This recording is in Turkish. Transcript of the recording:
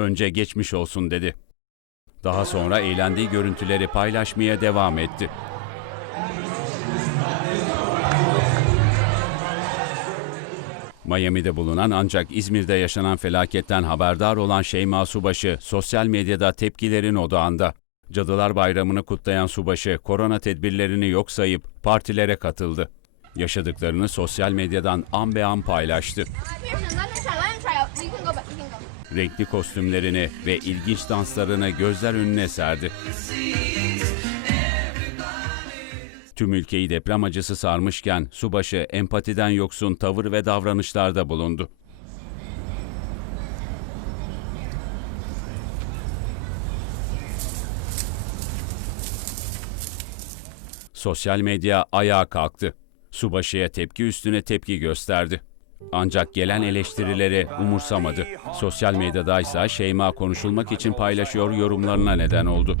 Önce geçmiş olsun dedi. Daha sonra eğlendiği görüntüleri paylaşmaya devam etti. Miami'de bulunan ancak İzmir'de yaşanan felaketten haberdar olan Şeyma Subaşı sosyal medyada tepkilerin odağında. Cadılar Bayramı'nı kutlayan Subaşı korona tedbirlerini yok sayıp partilere katıldı. Yaşadıklarını sosyal medyadan an be an paylaştı. Renkli kostümlerini ve ilginç danslarını gözler önüne serdi. Tüm ülkeyi deprem acısı sarmışken Subaşı empatiden yoksun tavır ve davranışlarda bulundu. Sosyal medya ayağa kalktı. Subaşı'ya tepki üstüne tepki gösterdi. Ancak gelen eleştirileri umursamadı. Sosyal medyadaysa Şeyma konuşulmak için paylaşıyor yorumlarına neden oldu.